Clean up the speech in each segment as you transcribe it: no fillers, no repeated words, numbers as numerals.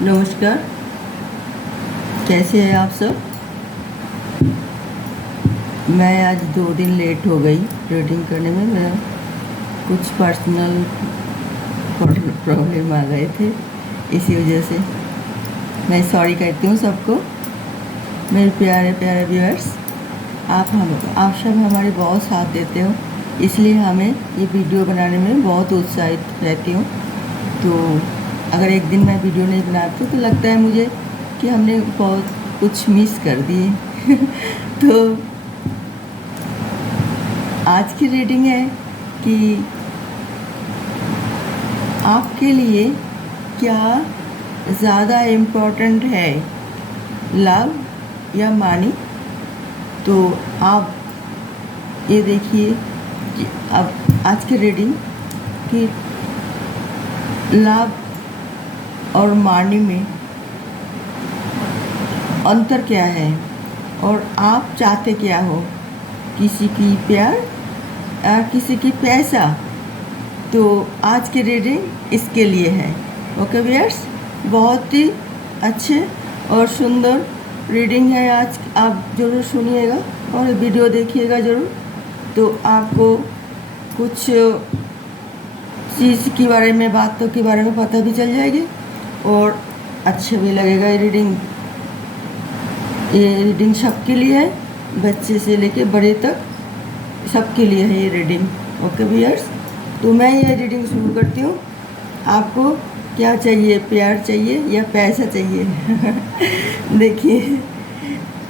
नमस्कार। कैसे हैं आप सब। मैं आज 2 दिन लेट हो गई रीडिंग करने में। मेरा कुछ पर्सनल प्रॉब्लम आ गए थे, इसी वजह से मैं सॉरी कहती हूँ सबको। मेरे प्यारे प्यारे व्यूअर्स, आप सब हमारे बहुत साथ देते हो, इसलिए हमें ये वीडियो बनाने में बहुत उत्साहित रहती हूँ। तो अगर एक दिन मैं वीडियो नहीं बनाती तो लगता है मुझे कि हमने बहुत कुछ मिस कर दिए। तो आज की रीडिंग है कि आपके लिए क्या ज़्यादा इम्पोर्टेंट है, लव या मनी। तो आप ये देखिए कि अब आज की रीडिंग कि लव और मनी में अंतर क्या है और आप चाहते क्या हो, किसी की प्यार या किसी की पैसा। तो आज की रीडिंग इसके लिए है। ओके व्यूअर्स, बहुत ही अच्छे और सुंदर रीडिंग है आज। आप ज़रूर सुनिएगा और वीडियो देखिएगा ज़रूर, तो आपको कुछ चीज़ के बारे में, बातों के बारे में पता भी चल जाएगी और अच्छा भी लगेगा। ये रीडिंग सबके लिए है, बच्चे से लेके बड़े तक सबके लिए है ये रीडिंग। ओके व्यूअर्स, तो मैं ये रीडिंग शुरू करती हूँ। आपको क्या चाहिए, प्यार चाहिए या पैसा चाहिए। देखिए,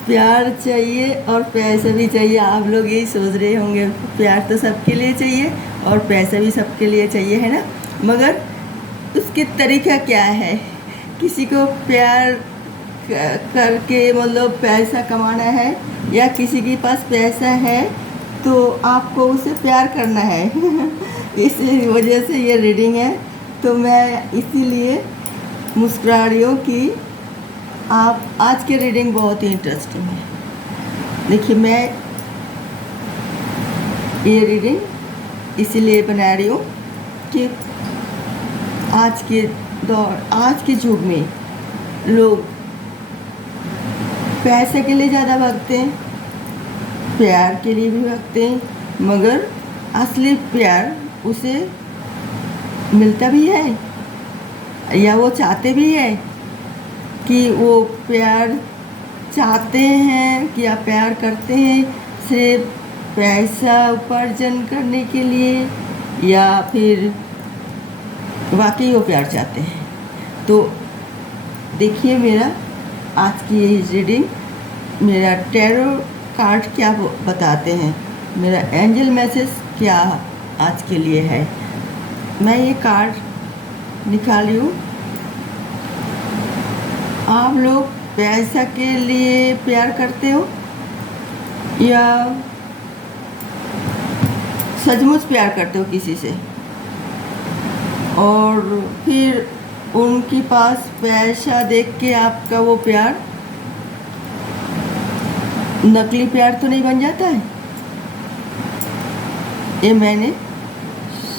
प्यार चाहिए और पैसा भी चाहिए। आप लोग यही सोच रहे होंगे, प्यार तो सबके लिए चाहिए और पैसा भी सबके लिए चाहिए, है ना। मगर उसके तरीका क्या है। किसी को प्यार करके मतलब पैसा कमाना है, या किसी के पास पैसा है तो आपको उसे प्यार करना है। इसी वजह से ये रीडिंग है। तो मैं इसीलिए मुस्कुरा रही हूँ कि आप आज की रीडिंग बहुत ही इंटरेस्टिंग है। देखिए, मैं ये रीडिंग इसीलिए बना रही हूँ कि आज के युग में लोग पैसे के लिए ज़्यादा भागते हैं, प्यार के लिए भी भागते हैं, मगर असली प्यार उसे मिलता भी है या वो चाहते भी है कि वो प्यार चाहते हैं कि या प्यार करते हैं सिर्फ पैसा उपार्जन करने के लिए, या फिर वाकई वो प्यार चाहते हैं। तो देखिए, मेरा आज की ये रीडिंग, मेरा टैरो कार्ड क्या बताते हैं, मेरा एंजल मैसेज क्या आज के लिए है। मैं ये कार्ड निकाली हूँ। आप लोग पैसा के लिए प्यार करते हो या सचमुच प्यार करते हो किसी से, और फिर उनके पास पैसा देख के आपका वो प्यार नकली प्यार तो नहीं बन जाता है। ये मैंने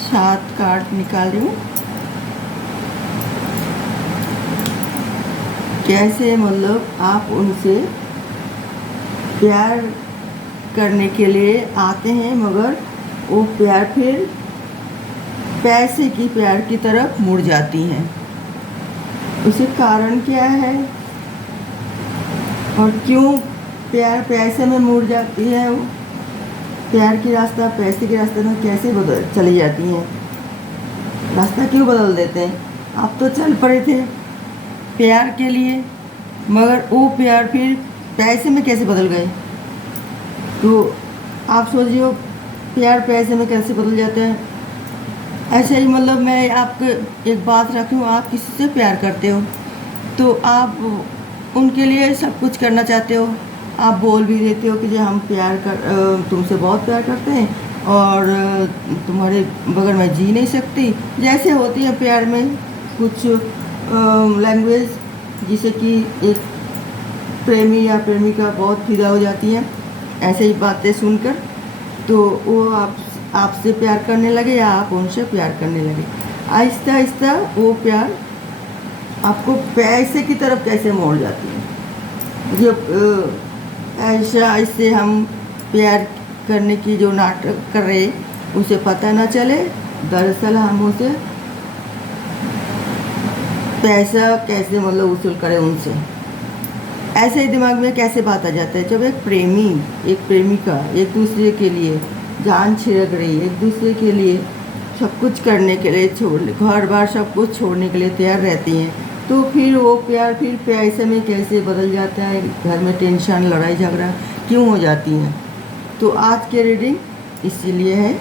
7 कार्ड निकाली हूँ। कैसे मतलब आप उनसे प्यार करने के लिए आते हैं, मगर वो प्यार फिर पैसे की प्यार की तरफ मुड़ जाती हैं। उसे कारण क्या है और क्यों प्यार पैसे में मुड़ जाती है। वो प्यार की रास्ता पैसे के रास्ते में कैसे बदल चली जाती हैं, रास्ता क्यों बदल देते हैं। आप तो चल पड़े थे प्यार के लिए, मगर वो प्यार फिर पैसे में कैसे बदल गए। तो आप सोचिए, प्यार पैसे में कैसे बदल जाता है। ऐसे ही मतलब मैं आपको एक बात रखूँ, आप किसी से प्यार करते हो तो आप उनके लिए सब कुछ करना चाहते हो। आप बोल भी देते हो कि जो हम तुमसे बहुत प्यार करते हैं और तुम्हारे बगैर मैं जी नहीं सकती। जैसे होती है प्यार में कुछ लैंग्वेज, जिसे कि एक प्रेमी या प्रेमिका बहुत फिदा हो जाती है ऐसे ही बातें सुनकर, तो वो आपसे प्यार करने लगे या आप उनसे प्यार करने लगे। आहिस्ता आहिस्ता वो प्यार आपको पैसे की तरफ कैसे मोड़ जाती है। जब ऐसा इससे हम प्यार करने की जो नाटक कर रहे उसे पता ना चले, दरअसल हम उसे पैसा कैसे मतलब वसूल करें उनसे। ऐसे ही दिमाग में कैसे बात आ जाता है जब एक प्रेमी एक प्रेमिका एक दूसरे के लिए जान छिड़क रही है, एक दूसरे के लिए सब कुछ करने के लिए घर बार सब कुछ छोड़ने के लिए तैयार रहती हैं, तो फिर वो प्यार फिर पैसे में कैसे बदल जाता है। घर में टेंशन लड़ाई झगड़ा क्यों हो जाती हैं। तो आज के रीडिंग इसीलिए है,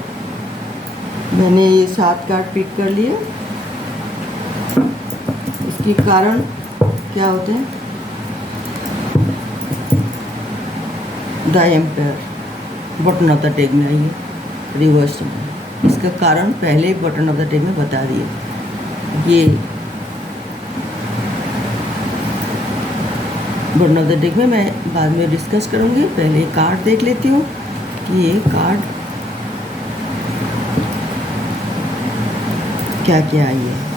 मैंने ये 7 कार्ड पिक कर लिए। इसके कारण क्या होते हैं। The empire button of the deck में आई है रिवर्स में। इसका कारण पहले बटन ऑफ द डेक में बता दिए। ये बटन ऑफ द डेक में मैं बाद में डिस्कस करूँगी, पहले कार्ड देख लेती हूँ कि ये कार्ड क्या क्या आई है।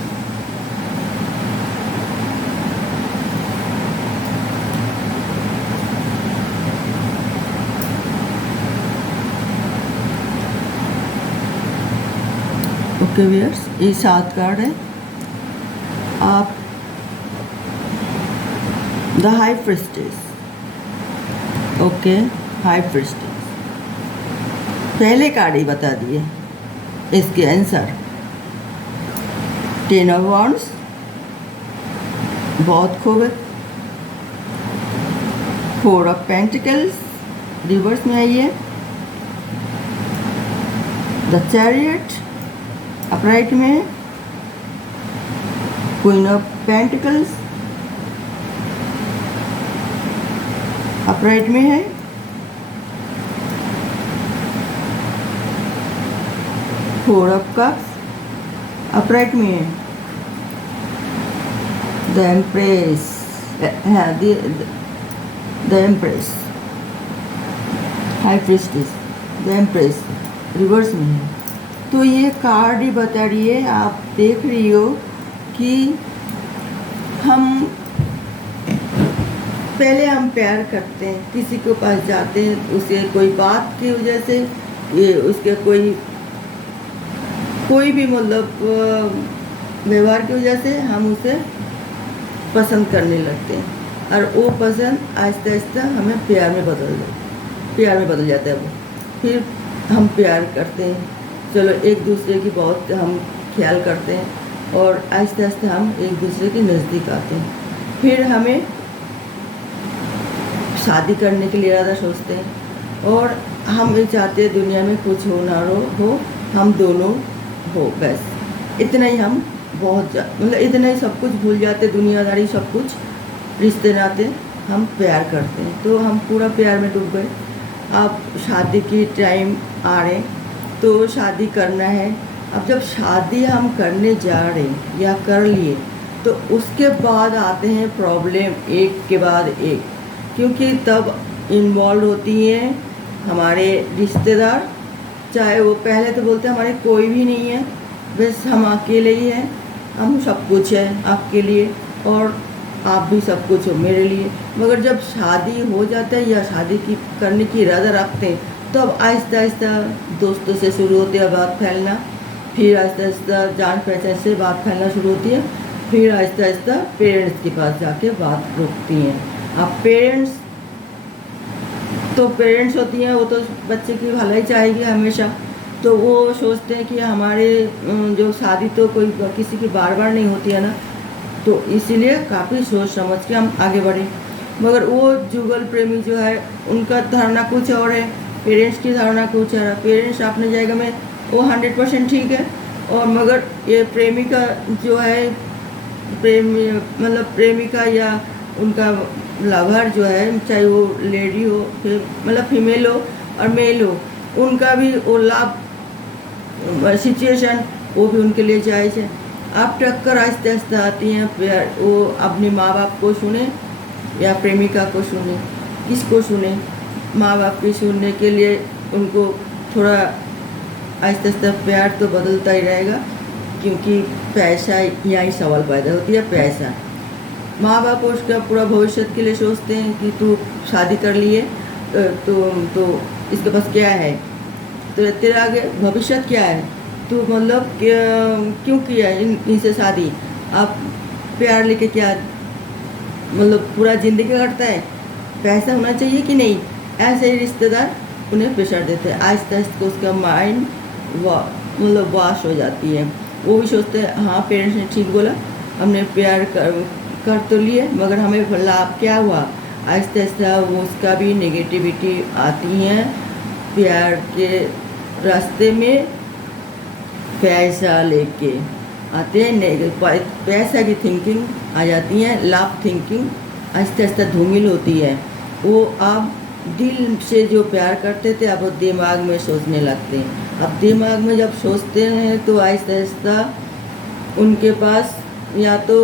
ओके व्यूअर्स, ये 7 कार्ड है। आप the high priestess, okay high priestess, पहले कार्ड ही बता दिए इसके आंसर। 10 ऑफ वॉन्ड्स, बहुत खूब है। 4 ऑफ पेंटिकल्स रिवर्स में आई है। द चैरियट अपराइट में, क्वीन ऑफ पेंटिकल्स अपराइट में है। फोर ऑफ कप्स अपराइट में है। The empress, the empress high priestess, the empress reverse में है। तो ये कार्ड ही बता रही है, आप देख रही हो कि हम पहले हम प्यार करते हैं, किसी के पास जाते हैं, उसे कोई बात की वजह से, ये उसके कोई भी मतलब व्यवहार की वजह से हम उसे पसंद करने लगते हैं, और वो पसंद आहिस्ता आहिस्ता हमें प्यार में बदल जाता है वो। फिर हम प्यार करते हैं, चलो एक दूसरे की बहुत हम ख्याल करते हैं, और आहिस्ता आहिस्ता हम एक दूसरे के नज़दीक आते हैं। फिर हमें शादी करने के लिए इरादा सोचते हैं, और हम ये चाहते हैं दुनिया में कुछ हो ना हो, हम दोनों हो, बस इतना ही। हम बहुत मतलब इतना ही सब कुछ भूल जाते, दुनियादारी सब कुछ, रिश्ते नाते हम प्यार करते हैं, तो हम पूरा प्यार में डूब गए। अब शादी की टाइम आ रहे, तो शादी करना है। अब जब शादी हम करने जा रहे हैं या कर लिए, तो उसके बाद आते हैं प्रॉब्लम एक के बाद एक, क्योंकि तब इन्वॉल्व होती हैं हमारे रिश्तेदार। चाहे वो पहले तो बोलते हैं हमारे कोई भी नहीं है, बस हम अकेले ही हैं, हम सब कुछ है आपके लिए, और आप भी सब कुछ हो मेरे लिए। मगर जब शादी हो जाता है या शादी की करने की इरादा रखते हैं, तब आहिस्ता आहिस्ता दोस्तों से शुरू होती है बात फैलना, फिर आहिस्ता आहिस्ता जान पहचान से बात फैलना शुरू होती है, फिर आहिस्ता आहिस्ता पेरेंट्स के पास जाके बात रुकती हैं। अब पेरेंट्स होती हैं, वो तो बच्चे की भलाई चाहेगी हमेशा, तो वो सोचते हैं कि हमारे जो शादी तो कोई किसी की बार बार नहीं होती है ना, तो इसीलिए काफ़ी सोच समझ के हम आगे बढ़े। मगर वो जुगल प्रेमी जो है, उनका धारणा कुछ और है, पेरेंट्स की धारणा कुछ है। पेरेंट्स अपने जगह में वो 100% ठीक है, और मगर ये प्रेमिका जो है, प्रेमिका या उनका लवर जो है, चाहे वो लेडी हो, फिर मतलब फीमेल हो और मेल हो, उनका भी वो लाभ सिचुएशन वो भी उनके लिए जायज़ है। आप टक्कर आहिस्ता आहिस्ता आती हैं, वो अपने माँ बाप को सुने या प्रेमिका को सुने, किसको सुने। माँ बाप की सुनने के लिए उनको थोड़ा आहिस्ता आहिस्ता प्यार तो बदलता ही रहेगा, क्योंकि पैसा यहाँ ही सवाल पैदा होती है, पैसा। माँ बाप उसका पूरा भविष्य के लिए सोचते हैं कि तू शादी कर लिए तो इसके पास क्या है, तो तेरा आगे भविष्य क्या है, तू मतलब क्यों किया इनसे शादी, आप प्यार लेके क्या मतलब पूरा ज़िंदगी कटता है, पैसा होना चाहिए कि नहीं। ऐसे ही रिश्तेदार उन्हें प्रेशर देते हैं। आहिस्ता आहिस्ता उसका माइंड मतलब वॉश हो जाती है। वो भी सोचते हैं हाँ पेरेंट्स ने ठीक बोला, हमने प्यार कर तो लिए मगर हमें लाभ क्या हुआ। आहिस्ता आहिस्ता उसका भी नेगेटिविटी आती है। प्यार के रास्ते में पैसा लेके आते हैं, पैसा की थिंकिंग आ जाती है, लाभ थिंकिंग आहिस्ता आहिस्ता धूमिल होती है। वो आप दिल से जो प्यार करते थे अब वो दिमाग में सोचने लगते हैं। अब दिमाग में जब सोचते हैं तो आहिस्ता आहिस्ता उनके पास या तो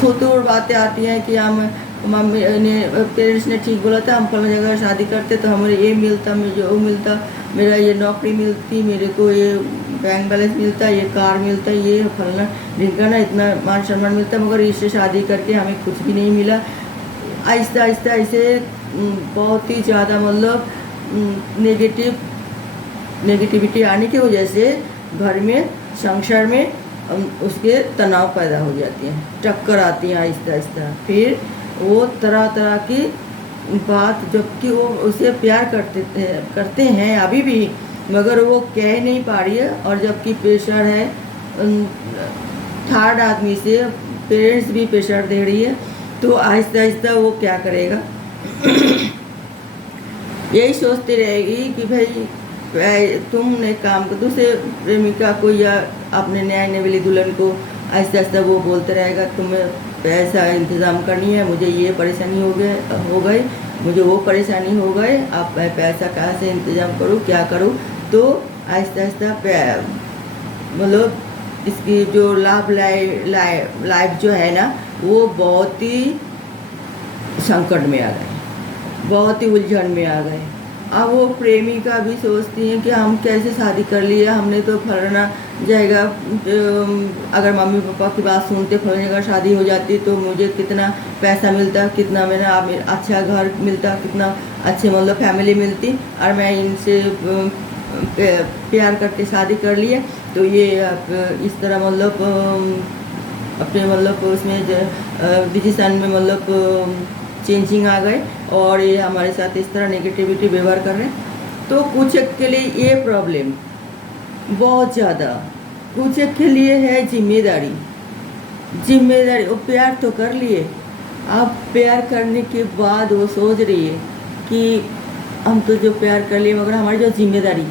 फतूर बातें आती हैं कि हम मम्मी ने पेरेंट्स ने ठीक बोला था, हम फलाना जगह शादी करते तो हमें ये मिलता, मुझे वो मिलता, मेरा ये नौकरी मिलती, मेरे को ये बैंक बैलेंस मिलता, ये कार मिलता, ये फलाना ढिंकाना, इतना मान सम्मान मिलता, मगर इससे शादी करके हमें कुछ भी नहीं मिला। आहिस्ता आहिस्ता ऐसे बहुत ही ज़्यादा मतलब नेगेटिविटी आने की वजह से घर में संसार में उसके तनाव पैदा हो जाती हैं, टक्कर आती हैं आहिस्ता आहिस्ता। फिर वो तरह तरह की बात, जबकि वो उसे प्यार करते हैं अभी भी, मगर वो कह नहीं पा रही है। और जबकि प्रेशर है थर्ड आदमी से, पेरेंट्स भी प्रेशर दे रही है, तो आहिस्ता आहिस्ता वो क्या करेगा यही सोचती रहेगी कि भाई तुमने काम को दूसरे प्रेमिका को या अपने नए नवेली दुल्हन को आहिस्ता आहिस्ता वो बोलते रहेगा तुम्हें पैसा इंतज़ाम करनी है, मुझे ये परेशानी हो गई, मुझे वो परेशानी हो गए, अब मैं पैसा कहाँ से इंतज़ाम करूँ, क्या करूँ। तो आहिस्ता आहिस्ता मतलब इसकी जो लाइफ जो है ना वो बहुत ही संकट में आ गए, बहुत ही उलझन में आ गए। अब वो प्रेमिका भी सोचती हैं कि हम कैसे शादी कर लिए, हमने तो फलाना जाएगा, अगर मम्मी पापा की बात सुनते फलाना जगह शादी हो जाती तो मुझे कितना पैसा मिलता, कितना मैंने अच्छा घर मिलता, कितना अच्छे मतलब फैमिली मिलती, और मैं इनसे प्यार करके शादी कर लिए तो ये इस तरह मतलब अपने मतलब उसमें डिसीजन में मतलब चेंजिंग आ गए और ये हमारे साथ इस तरह नेगेटिविटी व्यवहार कर रहे हैं। तो कुछ के लिए ये प्रॉब्लम बहुत ज़्यादा, कुछ के लिए है जिम्मेदारी। वो प्यार तो कर लिए, अब प्यार करने के बाद वो सोच रही है कि हम तो जो प्यार कर लिए मगर हमारी जो जिम्मेदारी,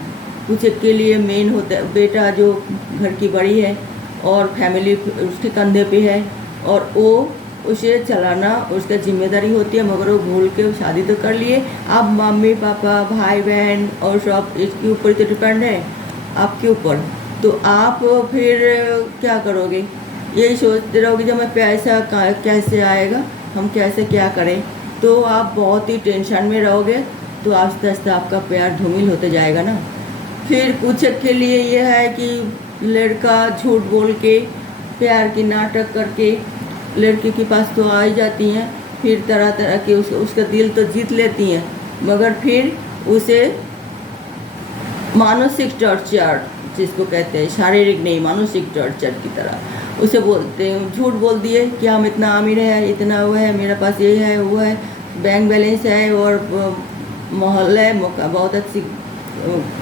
कुछ के लिए मेन होता है बेटा जो घर की बड़ी है और फैमिली उसके कंधे पे है और वो उसे चलाना उसका जिम्मेदारी होती है, मगर वो भूल के शादी तो कर लिए। अब मम्मी पापा भाई बहन और सब इसके ऊपर तो डिपेंड है आपके ऊपर, तो आप फिर क्या करोगे, यही सोचते रहोगे जब मैं पैसा कैसे आएगा, हम कैसे क्या करें, तो आप बहुत ही टेंशन में रहोगे। तो आहिस्ता आहिस्ता आपका प्यार धूमिल होते जाएगा ना। फिर कुछ के लिए ये है कि लड़का झूठ बोल के प्यार की नाटक करके लड़की के पास तो आ ही जाती हैं, फिर तरह तरह के उसका दिल तो जीत लेती हैं, मगर फिर उसे मानसिक टॉर्चर जिसको कहते हैं, शारीरिक नहीं मानसिक टॉर्चर की तरह उसे बोलते हैं, झूठ बोल दिए कि हम इतना अमीर है, इतना वो है, मेरे पास ये है वो है, बैंक बैलेंस है और मोहल्ला है, बहुत अच्छी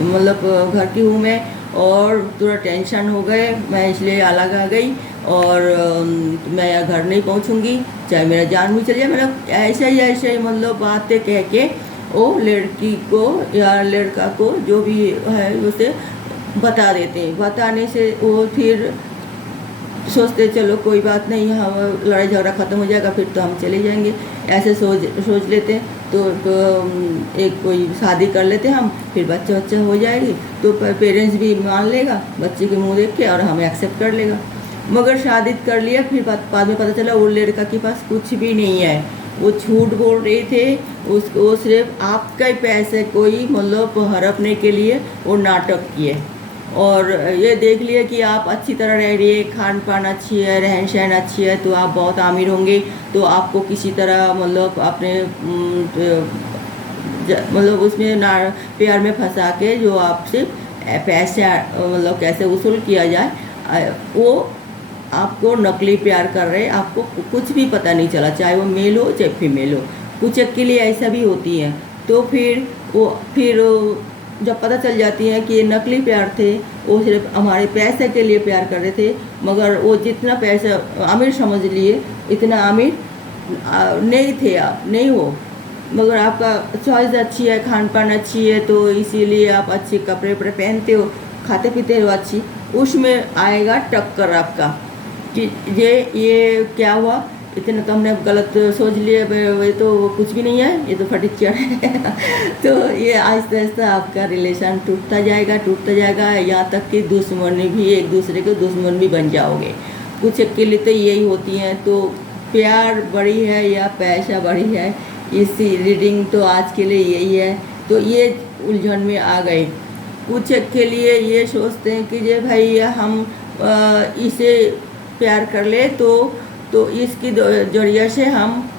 मतलब घर की हूँ मैं, और थोड़ा टेंशन हो गए मैं इसलिए अलग आ गई और मैं यहाँ घर नहीं पहुँचूँगी चाहे मेरा जान भी चले जाए, मतलब ऐसे ही मतलब बातें कह के वो लड़की को या लड़का को जो भी है उसे बता देते हैं। बताने से वो फिर सोचते चलो कोई बात नहीं, हम लड़ाई झगड़ा ख़त्म हो जाएगा फिर तो हम चले जाएंगे, ऐसे सोच लेते हैं। तो एक कोई शादी कर लेते हैं हम, फिर बच्चा हो जाएगी तो पेरेंट्स भी मान लेगा बच्चे के मुंह देख के और हमें एक्सेप्ट कर लेगा। मगर शादी कर लिया फिर बाद में पता चला वो लड़का के पास कुछ भी नहीं है, वो झूठ बोल रहे थे, वो सिर्फ आपका ही पैसे कोई मतलब हड़पने के लिए वो नाटक किए। और ये देख लिए कि आप अच्छी तरह रह रही है, खान पान अच्छी है, रहन सहन अच्छी है, तो आप बहुत अमीर होंगे। तो आपको किसी तरह मतलब अपने मतलब उसमें ना प्यार में फंसा के जो आपसे पैसे मतलब कैसे वसूल किया जाए, वो आपको नकली प्यार कर रहे, आपको कुछ भी पता नहीं चला, चाहे वो मेल हो चाहे फीमेल हो। कुछ के लिए ऐसा भी होती है। तो फिर जब पता चल जाती है कि ये नकली प्यार थे, वो सिर्फ हमारे पैसे के लिए प्यार कर रहे थे, मगर वो जितना पैसा अमीर समझ लिए, इतना अमीर नहीं थे, आप नहीं हो। मगर आपका चॉइस अच्छी है, खान पान अच्छी है, तो इसीलिए आप अच्छे कपड़े वपड़े पहनते हो, खाते पीते हो अच्छी, उसमें आएगा टक्कर आपका कि ये क्या हुआ, इतना तो हमने गलत सोच लिया, ये तो कुछ भी नहीं है, ये तो फटीचर है। तो ये आहिस्ता आहिस्ता आपका रिलेशन टूटता जाएगा, यहाँ तक कि दुश्मनी भी, एक दूसरे के दुश्मन भी बन जाओगे। कुछ के लिए तो यही होती हैं। तो प्यार बड़ी है या पैसा बड़ी है, इसी रीडिंग तो आज के लिए यही है। तो ये उलझन में आ गए। कुछ के लिए ये सोचते हैं कि ये भाई हम इसे प्यार कर ले तो इसकी जरिए से हम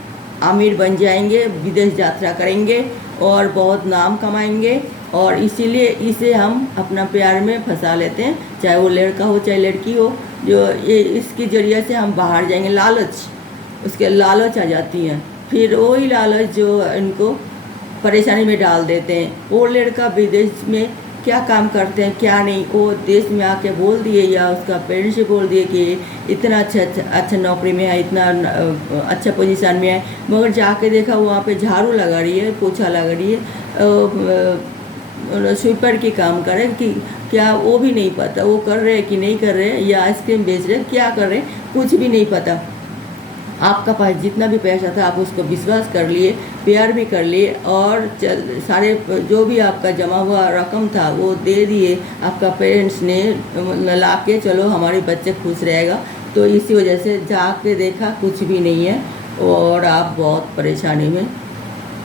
अमीर बन जाएंगे, विदेश यात्रा करेंगे और बहुत नाम कमाएंगे, और इसीलिए इसे हम अपना प्यार में फंसा लेते हैं, चाहे वो लड़का हो चाहे लड़की हो। जो ये इसकी जरिए से हम बाहर जाएंगे, लालच, उसके लालच आ जाती हैं। फिर वही लालच जो इनको परेशानी में डाल देते हैं। वो लड़का विदेश में क्या काम करते हैं क्या नहीं, वो देश में आके बोल दिए या उसका पेरेंट्स से बोल दिए कि इतना अच्छा नौकरी में है, इतना अच्छा पोजीशन में है, मगर जाके देखा वहाँ पे झाड़ू लगा रही है, पोछा लगा रही है, स्वीपर की काम करे कि क्या, वो भी नहीं पता वो कर रहे हैं कि नहीं कर रहे हैं, या आइसक्रीम बेच रहे हैं, क्या कर रहे हैं, कुछ भी नहीं पता। आपका पास जितना भी पैसा था आप उसको विश्वास कर लिए, प्यार भी कर लिए, और सारे जो भी आपका जमा हुआ रकम था वो दे दिए आपका पेरेंट्स ने ला के, चलो हमारे बच्चे खुश रहेगा। तो इसी वजह से जाके देखा कुछ भी नहीं है, और आप बहुत परेशानी में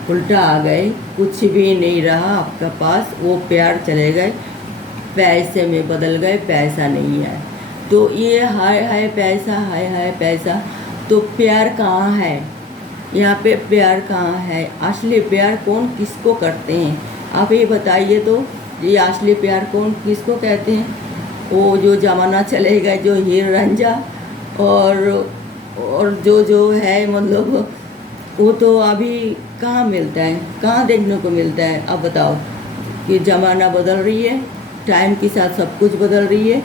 उल्टा आ गए, कुछ भी नहीं रहा आपका पास, वो प्यार चले गए, पैसे में बदल गए, पैसा नहीं है। तो ये हाय पैसा, तो प्यार कहाँ है, यहाँ पे प्यार कहाँ है, असली प्यार कौन किसको करते हैं, आप ये बताइए। तो ये असली प्यार कौन किसको कहते हैं? वो जो ज़माना चलेगा, जो हीर रंझा और जो है, मतलब वो तो अभी कहाँ मिलता है, कहाँ देखने को मिलता है। अब बताओ कि ज़माना बदल रही है, टाइम के साथ सब कुछ बदल रही है,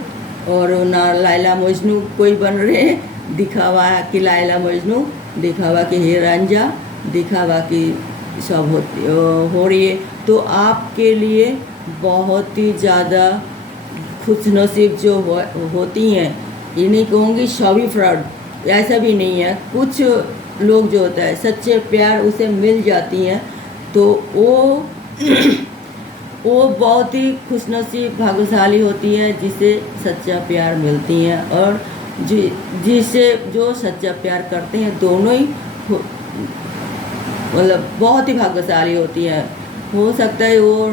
और ना लैला मजनू कोई बन रहे हैं, दिखावा कि लैला मजनू, दिखावा कि हीर रांझा, दिखावा कि सब हो रही है। तो आपके लिए बहुत ही ज़्यादा खुशनसीब जो होती हैं, ये नहीं कहूँगी सभी फ्रॉड, ऐसा भी नहीं है। कुछ लोग जो होता है सच्चे प्यार उसे मिल जाती हैं, तो वो वो बहुत ही खुशनसीब भाग्यशाली होती है जिसे सच्चा प्यार मिलती हैं, और जिसे जो सच्चा प्यार करते हैं, दोनों ही मतलब बहुत ही भाग्यशाली होती हैं। हो सकता है वो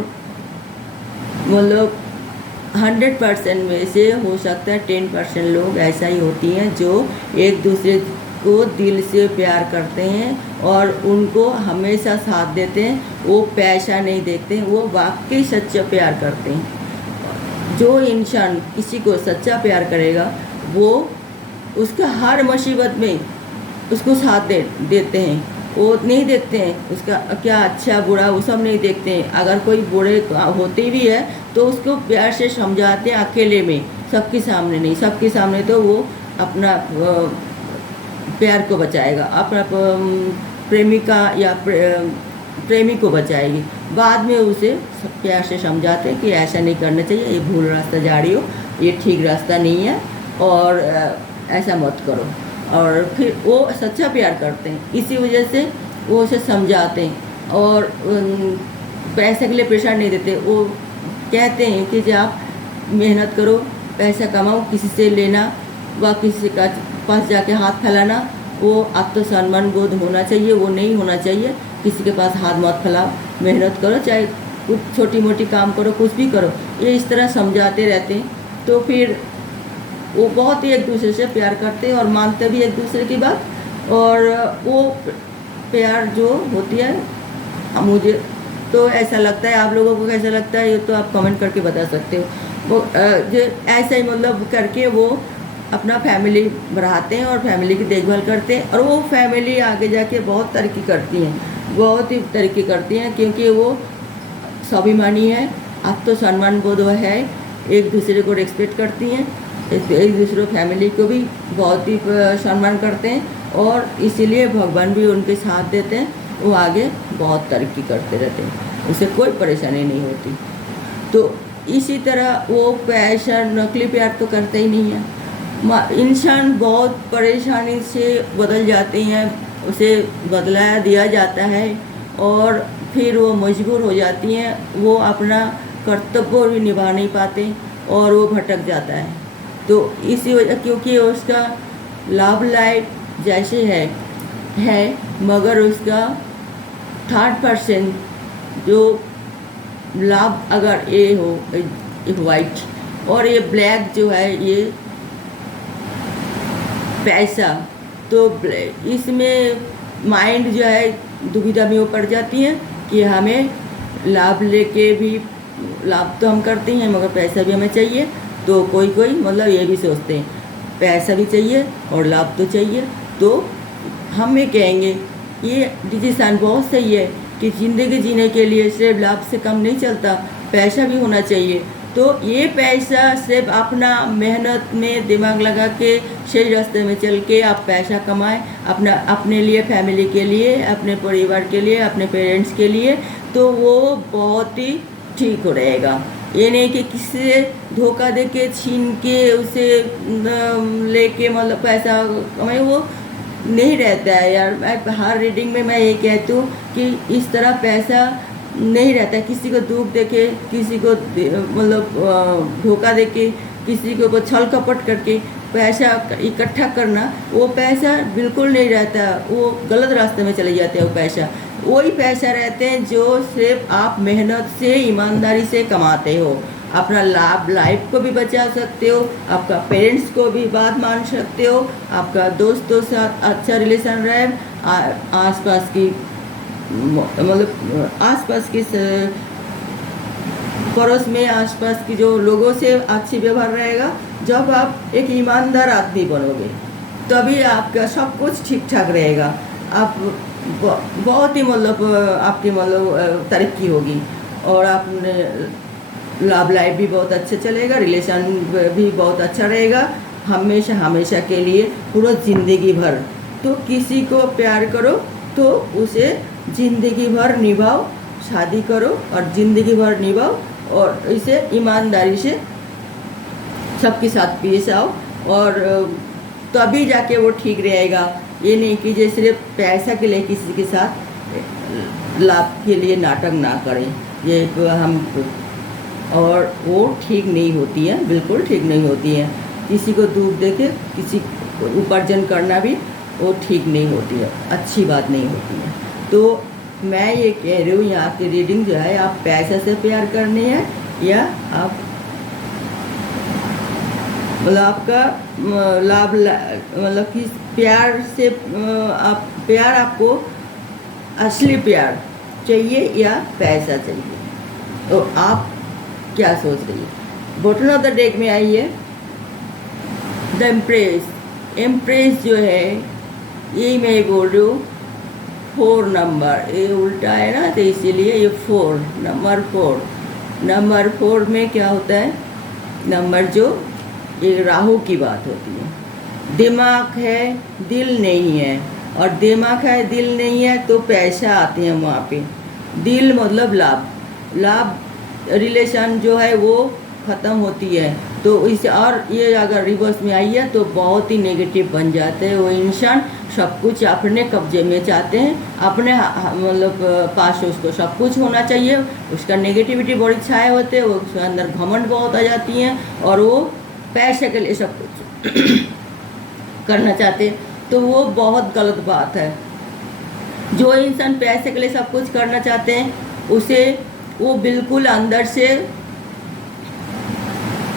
मतलब 100% में से हो सकता है 10% लोग ऐसा ही होती हैं जो एक दूसरे को दिल से प्यार करते हैं और उनको हमेशा साथ देते हैं, वो पैसा नहीं देखते हैं, वो वाकई सच्चा प्यार करते हैं। जो इंसान किसी को सच्चा प्यार करेगा वो उसका हर मुसीबत में उसको साथ देते हैं, वो नहीं देखते हैं उसका क्या अच्छा बुरा, वो सब नहीं देखते हैं। अगर कोई बुरे होते भी है तो उसको प्यार से समझाते हैं, अकेले में, सबके सामने नहीं। सबके सामने तो वो अपना प्यार को बचाएगा, अपना प्रेमिका या प्रेमी को बचाएगी, बाद में उसे प्यार से समझाते हैं कि ऐसा नहीं करना चाहिए, ये भूल रास्ता जा रही हो, ये ठीक रास्ता नहीं है, और ऐसा मत करो। और फिर वो सच्चा प्यार करते हैं, इसी वजह से वो उसे समझाते हैं और पैसे के लिए प्रेशर नहीं देते। वो कहते हैं कि जब आप मेहनत करो, पैसा कमाओ, किसी से लेना व किसी का पास जाके हाथ फैलाना, वो आत्मसम्मान बोध होना चाहिए, वो नहीं होना चाहिए। किसी के पास हाथ मत फैलाओ, मेहनत करो, चाहे कुछ छोटी मोटी काम करो, कुछ भी करो, ये इस तरह समझाते रहते हैं, तो फिर वो बहुत ही एक दूसरे से प्यार करते हैं और मानते भी एक दूसरे की बात। और वो प्यार जो होती है मुझे तो ऐसा लगता है, आप लोगों को कैसा लगता है ये तो आप कमेंट करके बता सकते हो। वो जो ऐसा ही मतलब करके वो अपना फैमिली बढ़ाते हैं और फैमिली की देखभाल करते हैं, और वो फैमिली आगे जाके बहुत तरक्की करती हैं, बहुत ही तरक्की करती हैं, क्योंकि वो स्वाभिमानी है, आत्मसम्मान बोध है, एक दूसरे को रिस्पेक्ट करती हैं, एक दूसरे फैमिली को भी बहुत ही सम्मान करते हैं, और इसीलिए भगवान भी उनके साथ देते हैं, वो आगे बहुत तरक्की करते रहते हैं, उसे कोई परेशानी नहीं होती। तो इसी तरह वो पैसा नकली प्यार तो करते ही नहीं है। इंसान बहुत परेशानी से बदल जाते हैं, उसे बदला दिया जाता है और फिर वो मजबूर हो जाती हैं, वो अपना कर्तव्य भी निभा नहीं पाते और वो भटक जाता है। तो इसी वजह, क्योंकि उसका लाभ लाइफ जैसे है मगर उसका 30% जो लाभ अगर ये हो एक वाइट और ये ब्लैक जो है ये पैसा, तो इसमें माइंड जो है दुविधा में वो पड़ जाती है कि हमें लाभ लेके भी, लाभ तो हम करते हैं मगर पैसा भी हमें चाहिए। तो कोई मतलब ये भी सोचते हैं पैसा भी चाहिए और लाभ तो चाहिए। तो हम ये कहेंगे ये डिसीजन बहुत सही है कि ज़िंदगी जीने के लिए सिर्फ लाभ से कम नहीं चलता, पैसा भी होना चाहिए। तो ये पैसा सिर्फ अपना मेहनत में दिमाग लगा के सही रास्ते में चल के आप पैसा कमाएं, अपने लिए, फैमिली के लिए, अपने परिवार के लिए, अपने पेरेंट्स के लिए, तो वो बहुत ही ठीक हो रहेगा। ये नहीं कि किसी से धोखा दे के छीन के उसे लेके मतलब पैसा कमाए, वो नहीं रहता है यार। मैं हर रीडिंग में मैं ये कहती हूँ कि इस तरह पैसा नहीं रहता है। किसी को दुख देके, किसी को मतलब धोखा देके, किसी के ऊपर छल कपट करके पैसा इकट्ठा करना, वो पैसा बिल्कुल नहीं रहता, वो गलत रास्ते में चले जाते हैं। वो पैसा वही पैसा रहते हैं जो सिर्फ आप मेहनत से, ईमानदारी से कमाते हो। अपना लाभ लाइफ को भी बचा सकते हो, आपका पेरेंट्स को भी बात मान सकते हो, आपका दोस्तों से अच्छा रिलेशन रहे, आसपास की मतलब आसपास की पड़ोस में आसपास की जो लोगों से अच्छी व्यवहार रहेगा। जब आप एक ईमानदार आदमी बनोगे तभी आपका सब कुछ ठीक ठाक रहेगा। आप बहुत ही मतलब आपकी मतलब तरक्की होगी और आपने लाभ लाइफ भी बहुत अच्छा चलेगा, रिलेशन भी बहुत अच्छा रहेगा, हमेशा हमेशा के लिए, पूरा ज़िंदगी भर। तो किसी को प्यार करो तो उसे ज़िंदगी भर निभाओ, शादी करो और ज़िंदगी भर निभाओ, और इसे ईमानदारी से सबके साथ पेश आओ, और तभी जाके वो ठीक रहेगा। ये नहीं कि जो सिर्फ पैसा के लिए किसी के साथ लाभ के लिए नाटक ना करें, ये हम, और वो ठीक नहीं होती है, बिल्कुल ठीक नहीं होती है। किसी को दुख देके किसी उपार्जन करना भी वो ठीक नहीं होती है, अच्छी बात नहीं होती है। तो मैं ये कह रही हूँ, यहाँ की रीडिंग जो है, आप पैसे से प्यार करनी है या आप मतलब आपका लाभ मतलब कि प्यार से आप प्यार आपको असली प्यार चाहिए या पैसा चाहिए, तो आप क्या सोच रही है? बॉटम ऑफ द डेक में आई है द एम्प्रेस। एम्प्रेस जो है ये मैं बोल रही हूँ 4 नंबर, ये उल्टा है ना, तो इसीलिए ये 4 नंबर 4 में क्या होता है, नंबर जो एक राहु की बात होती है। दिमाग है, दिल नहीं है, और दिमाग है, दिल नहीं है तो पैसा आते हैं वहाँ पे। दिल मतलब लाभ रिलेशन जो है वो ख़त्म होती है। तो इस और ये अगर रिवर्स में आई है तो बहुत ही नेगेटिव बन जाते हैं। वो इंसान सब कुछ अपने कब्जे में चाहते हैं, अपने मतलब पास उसको सब कुछ होना चाहिए, उसका नेगेटिविटी बड़ी छाए होते हैं, वो उसके अंदर घमंड बहुत आ जाती हैं और वो पैसे के लिए सब कुछ करना चाहते हैं। तो वो बहुत गलत बात है। जो इंसान पैसे के लिए सब कुछ करना चाहते हैं उसे वो बिल्कुल अंदर से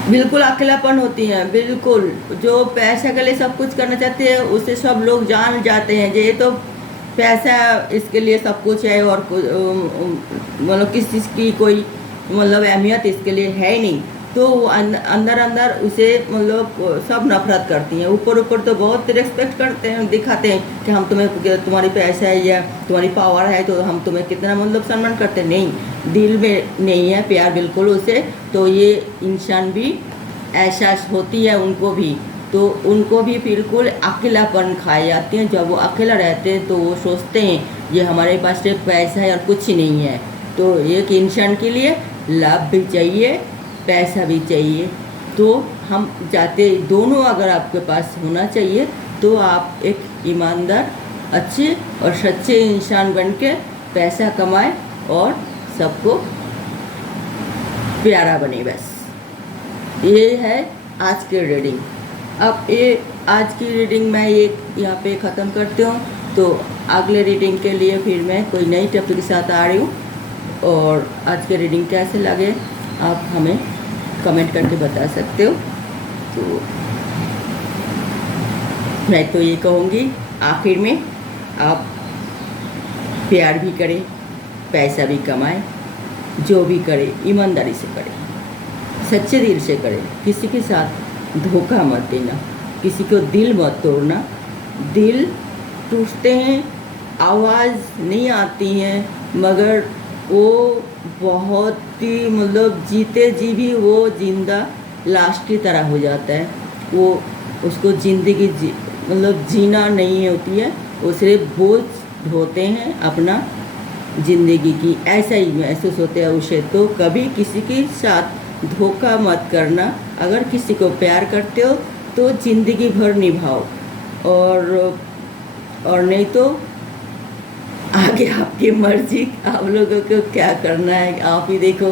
बिल्कुल अकेलापन होती हैं। बिल्कुल जो पैसा के लिए सब कुछ करना चाहते हैं उसे सब लोग जान जाते हैं ये तो पैसा इसके लिए सब कुछ है, और मतलब किसी चीज़ की कोई मतलब अहमियत इसके लिए है ही नहीं। तो अंदर अंदर उसे मतलब सब नफरत करती हैं। ऊपर ऊपर तो बहुत रिस्पेक्ट करते हैं, दिखाते हैं कि हम तुम्हें, तुम्हारी पैसा है या तुम्हारी पावर है तो हम तुम्हें कितना मतलब सम्मान करते हैं। नहीं, दिल में नहीं है प्यार बिल्कुल उसे। तो ये इंसान भी एहसास होती है उनको भी, तो उनको भी बिल्कुल अकेलापन खाए जाते हैं। जब वो अकेला रहते हैं तो वो सोचते हैं ये हमारे पास सिर्फ पैसा है और कुछ ही नहीं है। तो एक इंसान के लिए लाभ भी चाहिए, पैसा भी चाहिए। तो हम चाहते दोनों अगर आपके पास होना चाहिए तो आप एक ईमानदार, अच्छे और सच्चे इंसान बन के पैसा कमाएं और सबको प्यारा बने। बस ये है आज की रीडिंग। अब ये आज की रीडिंग मैं ये यहाँ पे ख़त्म करती हूँ। तो अगले रीडिंग के लिए फिर मैं कोई नई टॉपिक के साथ आ रही हूँ। और आज के रीडिंग कैसे लगे आप हमें कमेंट करके बता सकते हो। तो मैं तो ये कहूँगी आखिर में आप प्यार भी करें, पैसा भी कमाएं, जो भी करें ईमानदारी से करें, सच्चे दिल से करें। किसी के साथ धोखा मत देना, किसी को दिल मत तोड़ना। दिल टूटते हैं, आवाज़ नहीं आती हैं, मगर वो बहुत ही मतलब जीते जी भी वो जिंदा लाश की तरह हो जाता है। वो उसको ज़िंदगी मतलब जीना नहीं होती है, वो सिर्फ बोझ ढोते हैं अपना ज़िंदगी की। ऐसा ही महसूस होता है उसे। तो कभी किसी के साथ धोखा मत करना। अगर किसी को प्यार करते हो तो ज़िंदगी भर निभाओ, और नहीं तो आगे आपकी मर्जी, आप लोगों को क्या करना है आप ही देखो।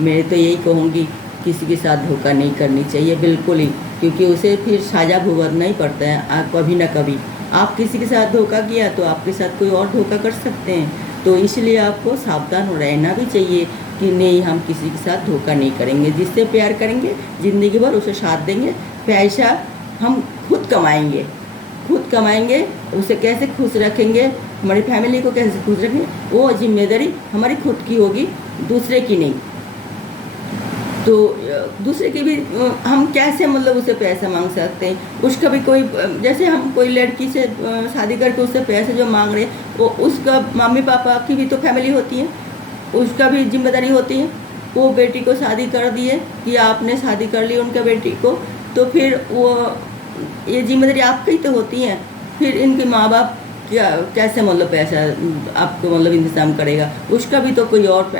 मैं तो यही कहूँगी किसी के साथ धोखा नहीं करनी चाहिए बिल्कुल ही, क्योंकि उसे फिर साजा भुगतना ही पड़ता है कभी ना कभी। आप किसी के साथ धोखा किया तो आपके साथ कोई और धोखा कर सकते हैं। तो इसलिए आपको सावधान रहना भी चाहिए कि नहीं, हम किसी के साथ धोखा नहीं करेंगे। जिससे प्यार करेंगे ज़िंदगी भर उसे साथ देंगे। पैसा हम खुद कमाएंगे, उसे कैसे खुश रखेंगे, हमारी फैमिली को कैसे खुश रखेंगे, वो जिम्मेदारी हमारी खुद की होगी, दूसरे की नहीं। तो दूसरे की भी हम कैसे मतलब उसे पैसा मांग सकते हैं। उसका भी कोई, जैसे हम कोई लड़की से शादी करके उससे पैसे जो मांग रहे हैं, वो उसका मम्मी पापा की भी तो फैमिली होती है, उसका भी जिम्मेदारी होती है। वो बेटी को शादी कर दिए कि आपने शादी कर ली उनके बेटी को, तो फिर वो ये जिम्मेदारी आपकी तो होती है। फिर इनके माँ बाप क्या कैसे मतलब पैसा आपको मतलब इंतज़ाम करेगा। उसका भी तो कोई और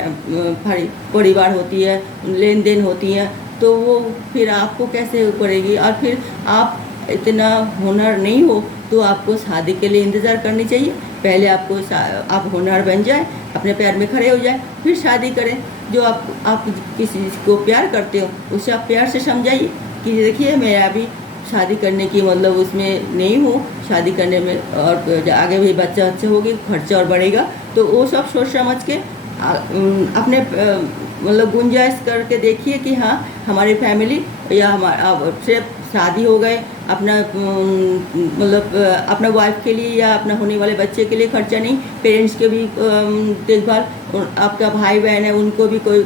परिवार होती है, लेन देन होती है, तो वो फिर आपको कैसे करेगी। और फिर आप इतना हुनर नहीं हो तो आपको शादी के लिए इंतज़ार करनी चाहिए। पहले आप होनहार बन जाए, अपने पैर में खड़े हो जाए, फिर शादी करें। जो आप किसी को प्यार करते हो उसे आप प्यार से समझाइए कि देखिए मैं अभी शादी करने की मतलब उसमें नहीं हूँ, शादी करने में और आगे भी बच्चा होगी, खर्चा और बढ़ेगा। तो वो सब सोच समझ के अपने मतलब गुंजाइश करके देखिए कि हाँ हमारी फैमिली या हमारा सिर्फ शादी हो गए, अपना मतलब अपना वाइफ के लिए या अपना होने वाले बच्चे के लिए खर्चा नहीं, पेरेंट्स के भी देखभाल, आपका भाई बहन है उनको भी कोई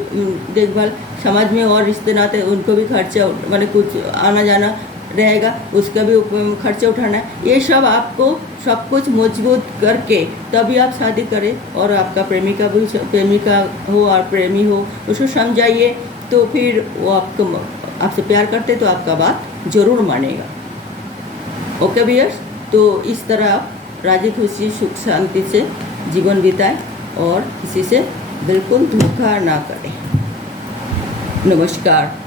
देखभाल, समाज में और रिश्ते नाते उनको भी खर्चा मतलब कुछ आना जाना रहेगा, उसका भी खर्चा उठाना है। ये सब आपको सब कुछ मजबूत करके तभी आप शादी करें। और आपका प्रेमिका हो और प्रेमी हो, उसको समझाइए, तो फिर वो आपसे प्यार करते तो आपका बात ज़रूर मानेगा। ओके व्यूअर्स, तो इस तरह आप राजी खुशी सुख शांति से जीवन बिताएं और किसी से बिल्कुल धोखा ना करें। नमस्कार।